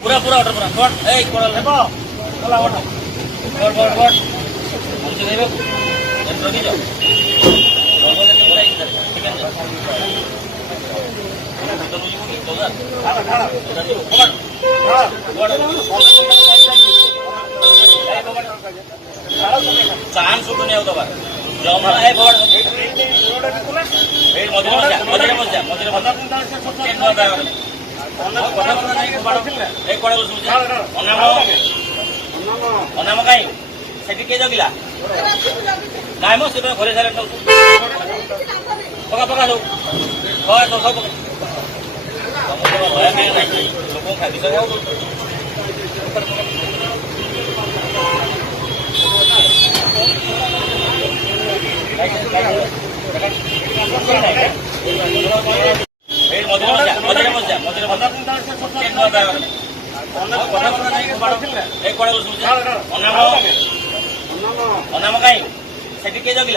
पूरा पूरा ऑर्डर पूरा बट ए कोड़ा लेबो चला ऑर्डर बट हमसे देबो एंट्रो दी जाओ लोगों ने पूरा इधर ठीक है तो मुझे बोल दो खाना खाना उधर देखो कमर हां चांस सुटू नहीं होता बार जमा है बोर्ड वेट मधुर मजा কথা বলা নাই এই কোড়া বসু অনাম কাই সেটি কে জগিলা নাই মো সেটা ঘরে সারে পকা পকা সব হয় তো সব ভয় নাই নাই লোক খাবি তো वेट मधुर मजा কথা বলা নাই এই কোড়া বসু অনাম কাই সেটি কে জগিলা